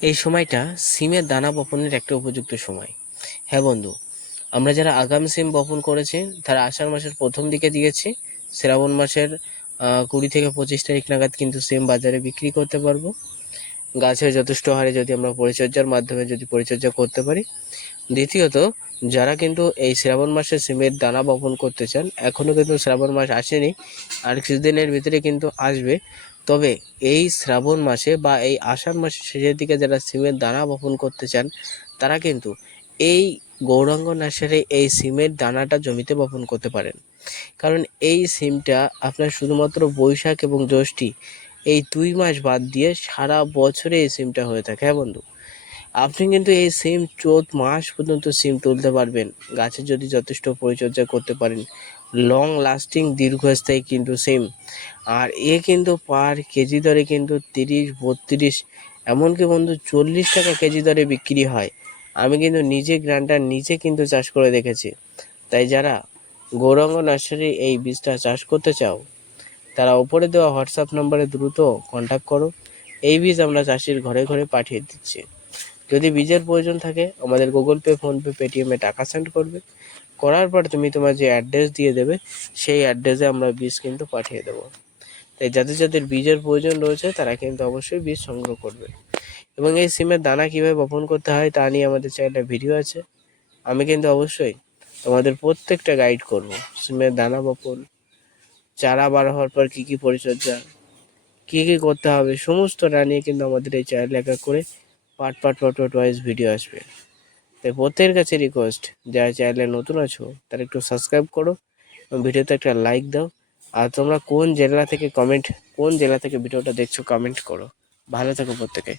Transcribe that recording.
এই সময়টা সিমের দানা বপনের একটা উপযুক্ত সময়। হ্যাঁ বন্ধু, আমরা যারা আগাম সিম বপন করেছি, তারা আষাঢ় মাসের প্রথম দিকে দিয়েছি। শ্রাবণ মাসের কুড়ি থেকে পঁচিশ তারিখ নাগাদ কিন্তু সিম বাজারে বিক্রি করতে পারব। গাছের যথেষ্ট হারে যদি আমরা পরিচর্যার মাধ্যমে যদি পরিচর্যা করতে পারি। দ্বিতীয়ত, যারা কিন্তু এই শ্রাবণ মাসে সিমের দানা বপন করতে চান এখনও কিন্তু শ্রাবণ মাস আসেনি। আর কিছুদিনের ভিতরে কিন্তু আসবে। তবে এই শ্রাবণ মাসে বা এই আষাঢ় মাসের শেষের দিকে যারা সিমের দানা বপন করতে চান, তারা কিন্তু এই গৌরাঙ্গ নার্সারি এই সিমের দানাটা জমিতে বপন করতে পারেন। কারণ এই সিমটা আপনার শুধুমাত্র বৈশাখ এবং জ্যৈষ্ঠী এই দুই মাস বাদ দিয়ে সারা বছরে এই সিমটা হয়ে থাকে হ্যাঁ বন্ধু? আপনি কিন্তু এই সিম চোদ্দ মাস পর্যন্ত সিম তুলতে পারবেন। গাছের যদি যথেষ্ট পরিচর্যা করতে পারেন। লং লাস্টিং দীর্ঘস্থায়ী কিন্তু সিম। আর এ কিন্তু পার কেজি দরে কিন্তু তিরিশ, বত্রিশ, এমনকি বন্ধু চল্লিশ টাকা কেজি দরে বিক্রি হয়। আমি কিন্তু নিজে গ্রান্টার নিজে কিন্তু চাষ করে দেখেছি। তাই যারা গৌরাঙ্গ নার্সারি এই বীজটা চাষ করতে চাও, তারা ওপরে দেওয়া হোয়াটসঅ্যাপ নম্বরে দ্রুত কন্ট্যাক্ট করো। এই বীজ আমরা চাষির ঘরে ঘরে পাঠিয়ে দিচ্ছি। যদি বীজের প্রয়োজন থাকে, আমাদের গুগল পে ফোনপে পেটিএমে টাকা সেন্ড করবে। করার পর তুমি তোমার যে অ্যাড্রেস দিয়ে দেবে, সেই অ্যাড্রেসে আমরা বীজ কিন্তু পাঠিয়ে দেবো। তাই যাদের যাদের বীজের প্রয়োজন রয়েছে, তারা কিন্তু অবশ্যই বীজ সংগ্রহ করবে। এবং এই সিমের দানা কীভাবে বপন করতে হয়, তা নিয়ে আমাদের চ্যানেলে ভিডিও আছে। আমি কিন্তু অবশ্যই তোমাদের প্রত্যেকটা গাইড করব। সিমের দানা বপন, চারা বার হওয়ার পর কী কী পরিচর্যা, কী কী করতে হবে, সমস্তটা নিয়ে কিন্তু আমাদের এই চ্যানেলে এক করে part part part part wise video আসবে। তাই প্রত্যেকের কাছে রিকোয়েস্ট যারা চ্যানেলে নতুন আছো, তারা একটু সাবস্ক্রাইব করো এবং ভিডিওতে একটা লাইক দাও। আর তোমরা কোন জেলা থেকে কমেন্ট কোন জেলা থেকে ভিডিওটা দেখছ কমেন্ট করো। ভালো থাকো প্রত্যেকে।